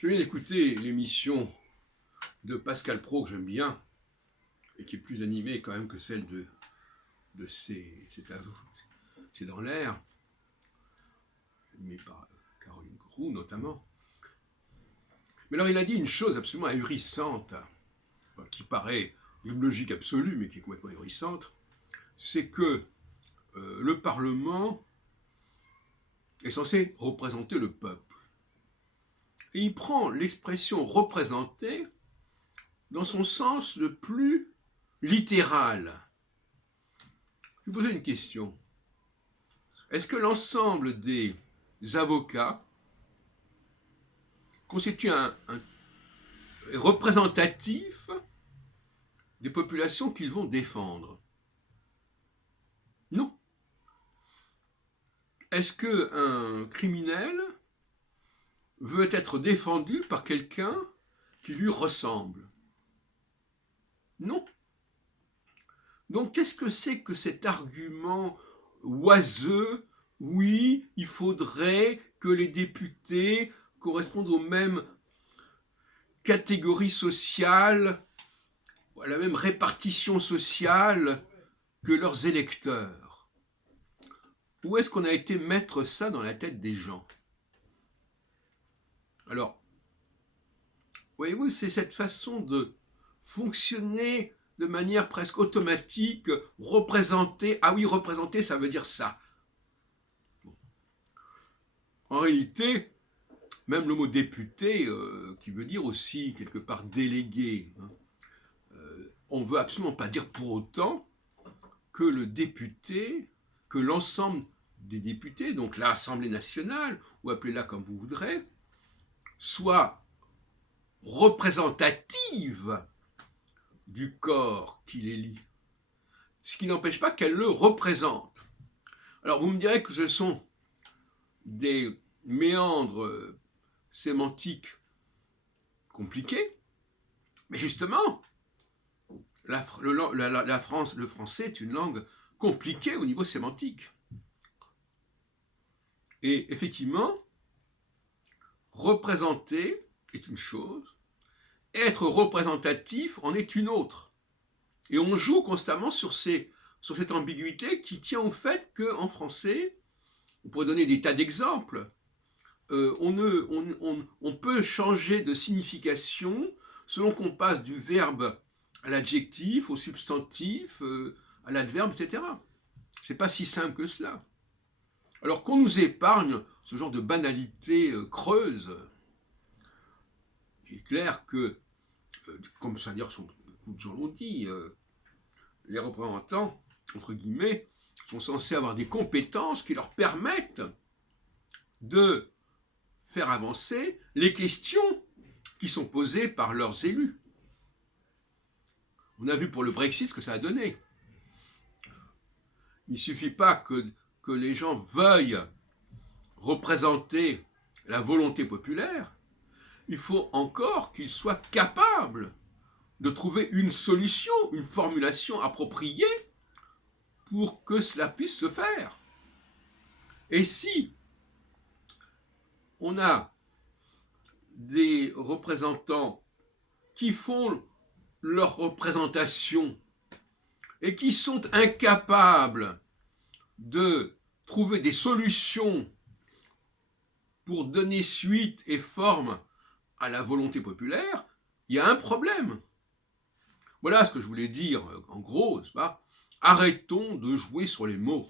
Je viens d'écouter l'émission de Pascal Praud, que j'aime bien, et qui est plus animée quand même que celle de C'est dans l'air, animée par Caroline Roux notamment. Mais alors il a dit une chose absolument ahurissante, qui paraît d'une logique absolue, mais qui est complètement ahurissante, c'est que le Parlement est censé représenter le peuple. Et il prend l'expression représenter dans son sens le plus littéral. Je vais poser une question. Est-ce que l'ensemble des avocats constitue un représentatif des populations qu'ils vont défendre? Non. Est-ce qu'un criminel veut être défendu par quelqu'un qui lui ressemble? Non. Donc qu'est-ce que c'est que cet argument oiseux? Oui, il faudrait que les députés correspondent aux mêmes catégories sociales, à la même répartition sociale que leurs électeurs. Où est-ce qu'on a été mettre ça dans la tête des gens? Alors, voyez-vous, c'est cette façon de fonctionner de manière presque automatique, représenter. Ah oui, représenter, ça veut dire ça. Bon. En réalité, même le mot député, qui veut dire aussi quelque part délégué, on ne veut absolument pas dire pour autant que le député, que l'ensemble des députés, donc l'Assemblée nationale, ou appelez-la comme vous voudrez, soit représentative du corps qui l'élit, ce qui n'empêche pas qu'elle le représente. Alors vous me direz que ce sont des méandres sémantiques compliqués, mais justement, le français est une langue compliquée au niveau sémantique. Et effectivement, représenter est une chose, être représentatif en est une autre. Et on joue constamment sur cette ambiguïté qui tient au fait qu'en français, on pourrait donner des tas d'exemples, on peut changer de signification selon qu'on passe du verbe à l'adjectif, au substantif, à l'adverbe, etc. C'est pas si simple que cela. Alors qu'on nous épargne ce genre de banalité creuse. Il est clair que, comme ça dire, beaucoup de gens l'ont dit, les représentants, entre guillemets, sont censés avoir des compétences qui leur permettent de faire avancer les questions qui sont posées par leurs élus. On a vu pour le Brexit ce que ça a donné. Il ne suffit pas que les gens veuillent représenter la volonté populaire, il faut encore qu'ils soient capables de trouver une solution, une formulation appropriée pour que cela puisse se faire. Et si on a des représentants qui font leur représentation et qui sont incapables de trouver des solutions pour donner suite et forme à la volonté populaire, il y a un problème. Voilà ce que je voulais dire en gros, n'est-ce pas? Arrêtons de jouer sur les mots.